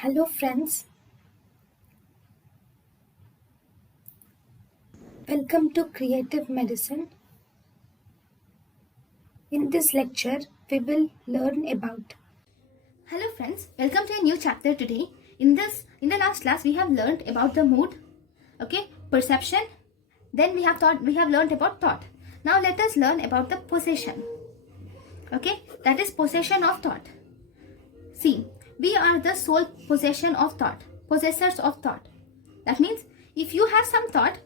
Hello friends, welcome to Creative Medicine. In this lecture, we will learn about. Hello friends, welcome to a new chapter today. In the last class we have learned about the mood, perception, then we have learned about thought. Now let us learn about the possession. That is possession of thought. See, we are the sole possession of thought, possessors of thought. That means if you have some thought,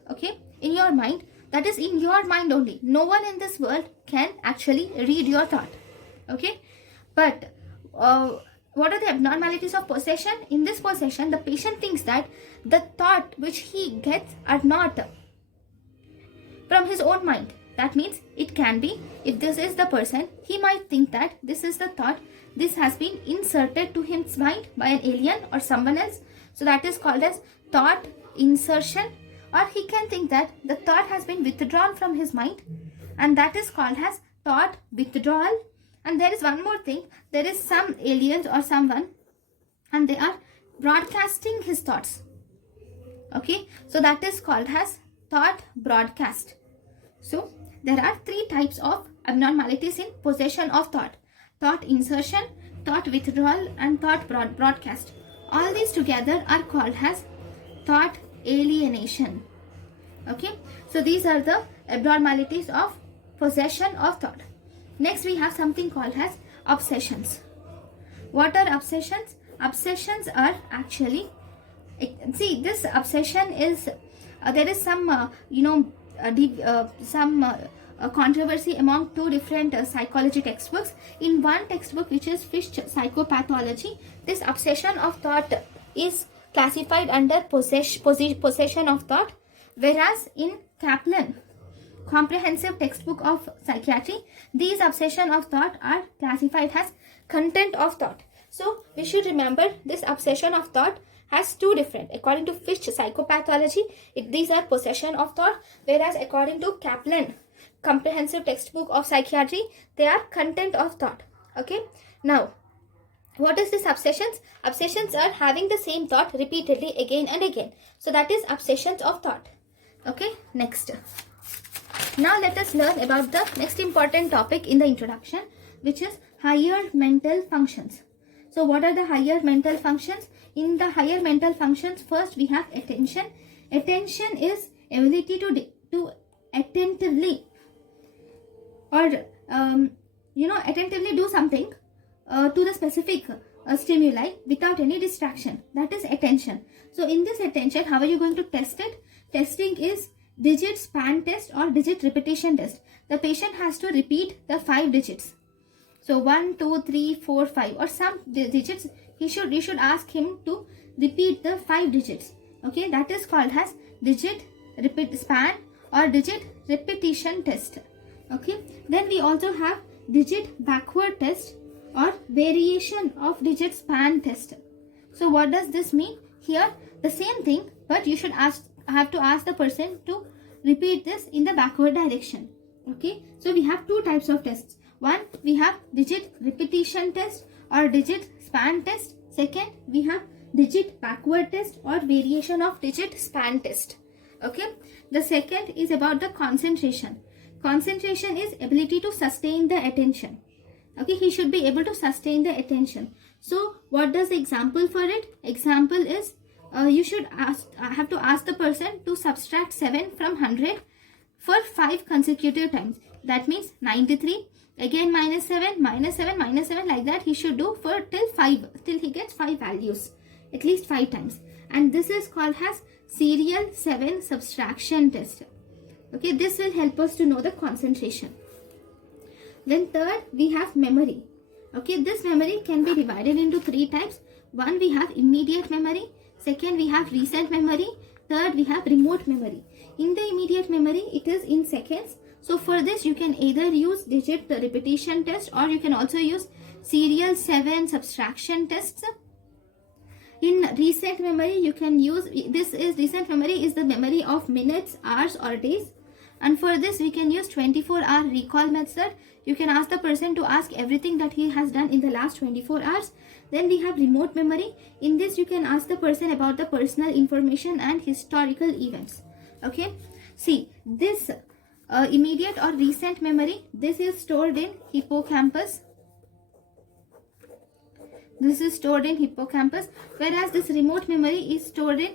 in your mind, that is in your mind only. No one in this world can actually read your thought. But what are the abnormalities of possession? In this possession, the patient thinks that the thought which he gets are not from his own mind. That means it can be, if this is the person, he might think that this is the thought, this has been inserted to his mind by an alien or someone else. So that is called as thought insertion. Or he can think that the thought has been withdrawn from his mind, and that is called as thought withdrawal. And there is one more thing, there is some aliens or someone and they are broadcasting his thoughts. So that is called as thought broadcast. So there are three types of abnormalities in possession of thought: thought insertion, thought withdrawal, and thought broadcast. All these together are called as thought alienation. So these are the abnormalities of possession of thought. Next we have something called as obsessions. What are obsessions? Obsessions are actually, see, this obsession is, there is some controversy among two different psychology textbooks. In one textbook, which is Fish Psychopathology, this obsession of thought is classified under possession of thought, whereas in Kaplan Comprehensive Textbook of Psychiatry, these obsession of thought are classified as content of thought. So we should remember this obsession of thought has two different. According to Fish Psychopathology, these are possession of thought, whereas according to Kaplan Comprehensive Textbook of Psychiatry, they are content of thought. Now what is this obsessions? Obsessions are having the same thought repeatedly again and again. So that is obsessions of thought. Next. Now let us learn about the next important topic in the introduction, which is higher mental functions. So what are the higher mental functions? In the higher mental functions, first we have attention. Attention is ability to attentively or attentively do something to the specific stimuli without any distraction. That is attention. So in this attention, how are you going to test it? Testing is digit span test or digit repetition test. The patient has to repeat the 5 digits. So 1, 2, 3, 4, 5 or some digits. You should ask him to repeat the 5 digits. That is called as digit span or digit repetition test. Then we also have digit backward test or variation of digit span test. So what does this mean? Here the same thing, but you should have to ask the person to repeat this in the backward direction. So we have two types of tests. One, we have digit repetition test or digit span test. Second, we have digit backward test or variation of digit span test. The second is about the concentration. Concentration is ability to sustain the attention. He should be able to sustain the attention. So what does the example for it? Example is you should have to ask the person to subtract 7 from 100 for 5 consecutive times. That means 93, again minus 7, minus 7, minus 7, like that he should do for till he gets 5 values, at least 5 times. And this is called as serial 7 subtraction test. This will help us to know the concentration. Then third, we have memory. This memory can be divided into 3 types. One, we have immediate memory. Second, we have recent memory. Third, we have remote memory. In the immediate memory, it is in seconds. So for this, you can either use digit repetition test or you can also use serial 7 subtraction tests. In recent memory, you can use, recent memory is the memory of minutes, hours or days. And for this, we can use 24-hour recall method. You can ask the person to ask everything that he has done in the last 24 hours. Then we have remote memory. In this you can ask the person about the personal information and historical events. Okay, see this immediate or recent memory, this is stored in hippocampus. This is stored in hippocampus, whereas this remote memory is stored in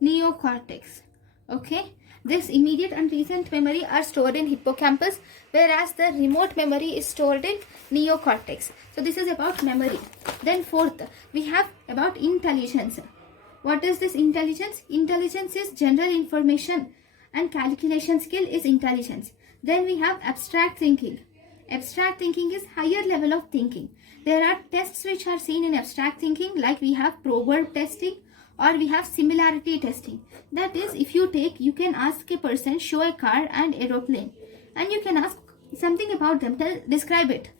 neocortex. Okay, this immediate and recent memory are stored in hippocampus, whereas the remote memory is stored in neocortex. So this is about memory. Then fourth, we have about intelligence. What is this intelligence? Intelligence is general information and calculation skill is intelligence. Then we have abstract thinking. Abstract thinking is higher level of thinking. There are tests which are seen in abstract thinking, like we have proverb testing or we have similarity testing. That is, if you can ask a person, show a car and aeroplane, and you can ask something about them, describe it.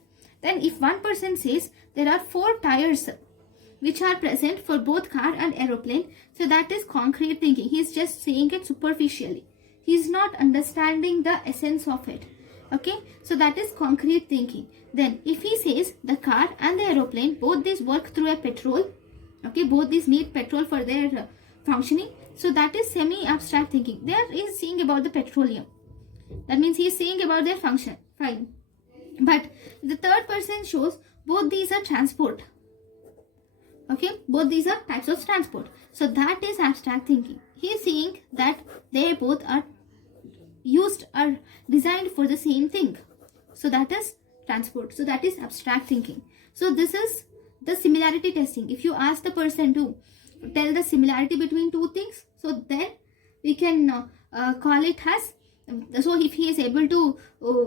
Then if one person says there are 4 tires which are present for both car and aeroplane, so that is concrete thinking. He is just saying it superficially. He is not understanding the essence of it. Okay, so that is concrete thinking. Then if he says the car and the aeroplane, both these work through a petrol, okay, both these need petrol for their functioning, so that is semi-abstract thinking. There is saying about the petroleum. That means he is saying about their function. Fine. But the third person shows both these are transport. Okay, both these are types of transport. So that is abstract thinking. He is saying that they both are used or designed for the same thing. So that is transport. So that is abstract thinking. So this is the similarity testing. If you ask the person to tell the similarity between two things, so then we can call it as, so if he is able to,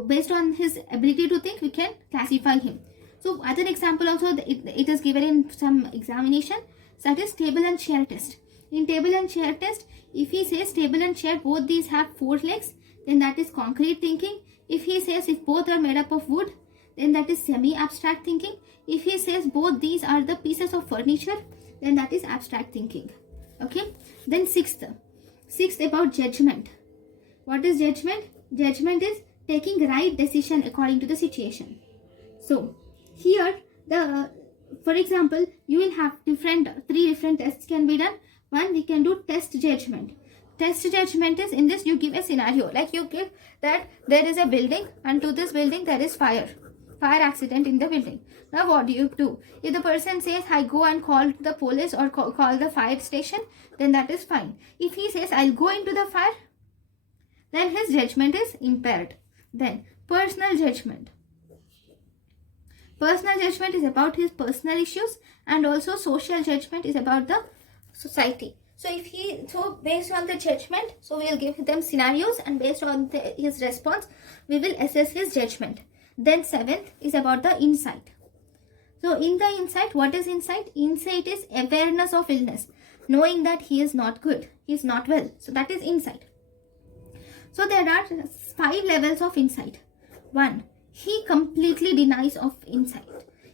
based on his ability to think, we can classify him. So other example also, it is given in some examination, so that is table and chair test. In table and chair test, if he says table and chair, both these have 4 legs, then that is concrete thinking. If he says if both are made up of wood, then that is semi-abstract thinking. If he says both these are the pieces of furniture, then that is abstract thinking. Okay. Then sixth about judgment. What is judgment? Judgment is taking right decision according to the situation. So here, for example, you will have 3 different tests can be done. One, we can do test judgment. Test judgment is, in this you give a scenario, like you give that there is a building and to this building there is fire accident in the building. Now what do you do? If the person says I go and call the police or call the fire station, then that is fine. If he says I'll go into the fire, then his judgment is impaired. Then personal judgment. Personal judgment is about his personal issues, and also social judgment is about the society. So based on the judgment, so we'll give them scenarios, and based on his response, we will assess his judgment. Then 7th is about the insight. So in the insight, what is insight? Insight is awareness of illness, knowing that he is not good, he is not well. So that is insight. So there are 5 levels of insight. 1, he completely denies of insight.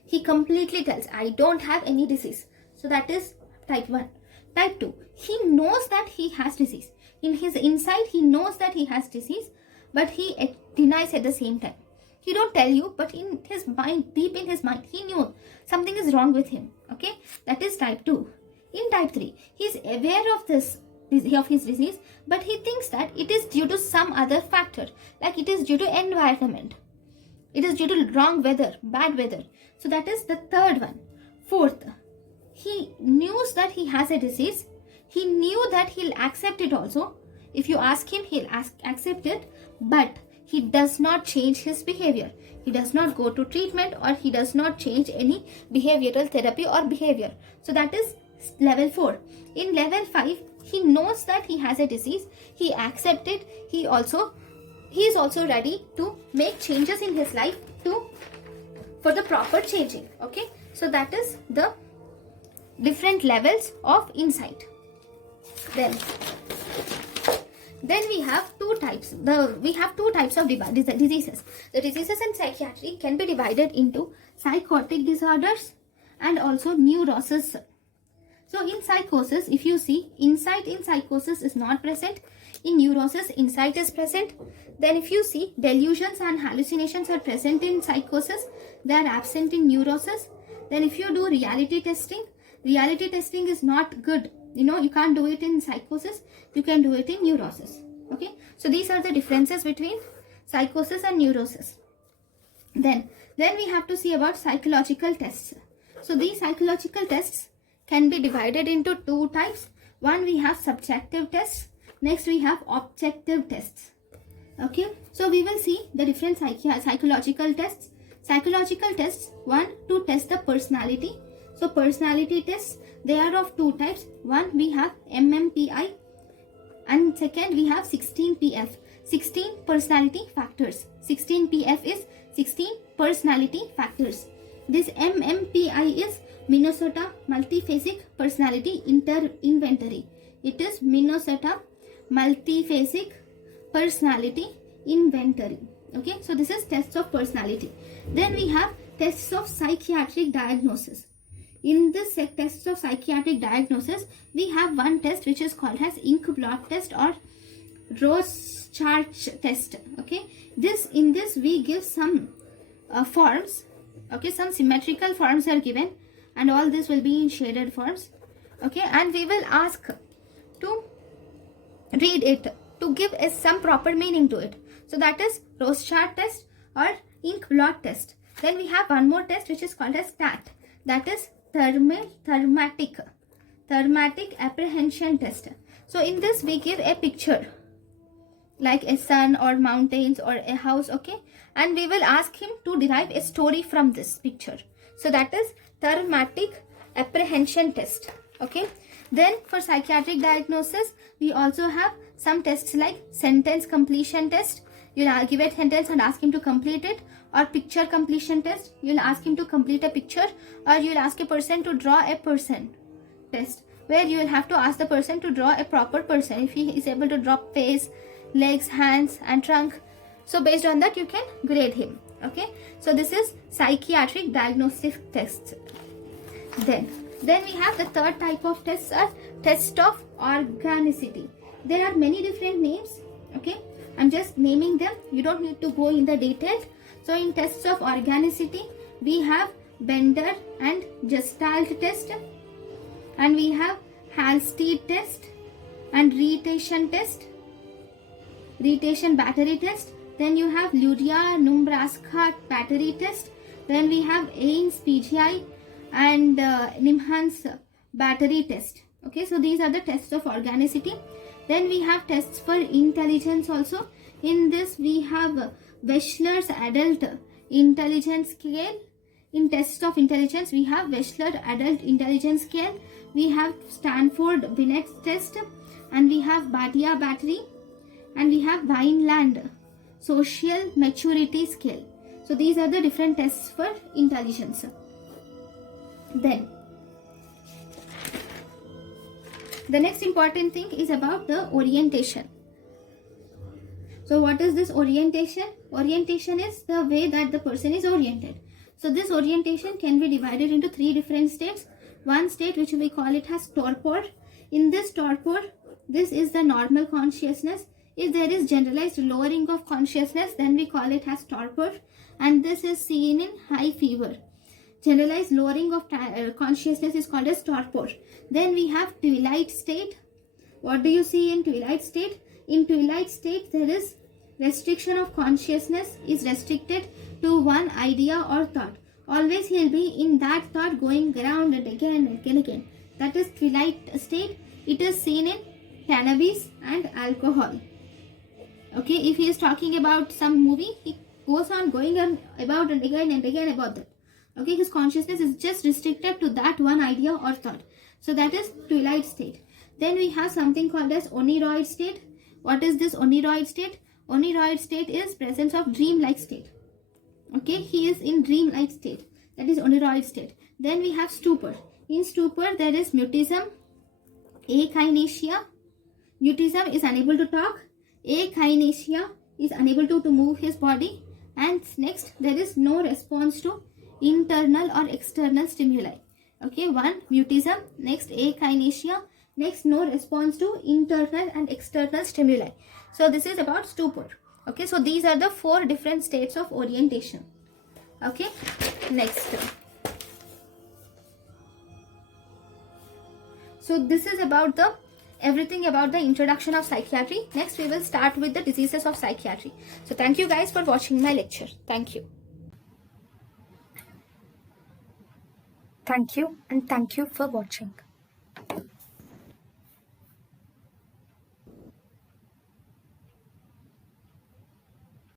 He completely tells, I don't have any disease. So that is type 1. Type 2, he knows that he has disease. In his insight, he knows that he has disease, but he denies at the same time. He don't tell you, but in his mind, deep in his mind, he knew something is wrong with him. Okay, that is type 2. In type 3, he is aware of his disease, but he thinks that it is due to some other factor, like it is due to environment. It is due to wrong weather, bad weather. So that is the third one. 4th, he knows that he has a disease. He knew that he'll accept it also. If you ask him, he'll accept it, but he does not change his behavior. He does not go to treatment, or he does not change any behavioral therapy or behavior. So that is level 4. In level 5, he knows that he has a disease. He accepts it. He is also ready to make changes in his life for the proper changing. Okay, so that is the different levels of insight. Then we have 2 types. We have 2 types of diseases. The diseases in psychiatry can be divided into psychotic disorders and also neurosis. So in psychosis, if you see, insight in psychosis is not present. In neurosis, insight is present. Then if you see, delusions and hallucinations are present in psychosis. They are absent in neurosis. Then if you do reality testing is not good. You can't do it in psychosis, you can do it in neurosis. Okay, so these are the differences between psychosis and neurosis. Then we have to see about psychological tests. So these psychological tests can be divided into two types. One, we have subjective tests. Next, we have objective tests. Okay, so we will see the different psychological tests. Psychological tests, one, to test the personality. So personality tests, they are of two types. One, we have MMPI, and second, we have 16PF, 16 personality factors. 16PF is 16 personality factors. This MMPI is Minnesota Multiphasic Personality Inventory. It is Minnesota Multiphasic Personality Inventory. Okay, so this is tests of personality. Then we have tests of psychiatric diagnosis. In this tests of psychiatric diagnosis, we have one test which is called as ink blot test or Rorschach test. Okay, in this we give some forms. Okay, some symmetrical forms are given, and all this will be in shaded forms. Okay, and we will ask to read it, to give some proper meaning to it. So that is Rorschach test or ink blot test. Then we have one more test which is called as TAT, that is thematic apprehension test. So in this we give a picture like a sun or mountains or a house. Okay, and we will ask him to derive a story from this picture. So that is thematic apprehension test. Okay, then for psychiatric diagnosis we also have some tests like sentence completion test. You'll give a sentence and ask him to complete it, or picture completion test. You'll ask him to complete a picture, or you'll ask a person to draw a person test, where you will have to ask the person to draw a proper person, if he is able to draw face, legs, hands and trunk. So based on that you can grade him. Okay, so this is psychiatric diagnostic tests. Then we have the third type of tests are test of organicity. There are many different names. Okay, I'm just naming them, you don't need to go in the details. So in tests of organicity we have Bender and Gestalt test, and we have Halstead test and Retation battery test. Then you have Luria-Numbraska battery test. Then we have Ains PGI and Nimhan's battery test. Okay, so these are the tests of organicity. Then we have tests for intelligence also. In this we have Wechsler's adult intelligence scale. In tests of intelligence we have Wechsler adult intelligence scale, we have Stanford Binet test, and we have Batia battery, and we have Vineland social maturity scale. So these are the different tests for intelligence. Then the next important thing is about the orientation. So what is this orientation? Orientation is the way that the person is oriented. So this orientation can be divided into three different states. One state which we call it as torpor. In this torpor, this is the normal consciousness. If there is generalized lowering of consciousness, then we call it as torpor, and this is seen in high fever. Generalized lowering of consciousness is called as torpor. Then we have twilight state. What do you see in twilight state? In twilight state, there is restriction of consciousness is restricted to one idea or thought. Always he will be in that thought going around and again. That is twilight state. It is seen in cannabis and alcohol. Okay, if he is talking about some movie, he goes on going on about and again about that. Okay, his consciousness is just restricted to that one idea or thought. So that is twilight state. Then we have something called as Oneroid state. What is this Oneroid state? Oneroid state is presence of dream-like state. Okay, he is in dream-like state. That is Oneroid state. Then we have stupor. In stupor, there is mutism, akinesia. Mutism is unable to talk. Akinesia is unable to move his body. And next, there is no response to internal or external stimuli. Okay, one mutism, next akinesia, next no response to internal and external stimuli. So this is about stupor. Okay, so these are the four different states of orientation. Okay, next. So this is about everything about the introduction of psychiatry. Next we will start with the diseases of psychiatry. So thank you guys for watching my lecture. Thank you. Thank you, and thank you for watching.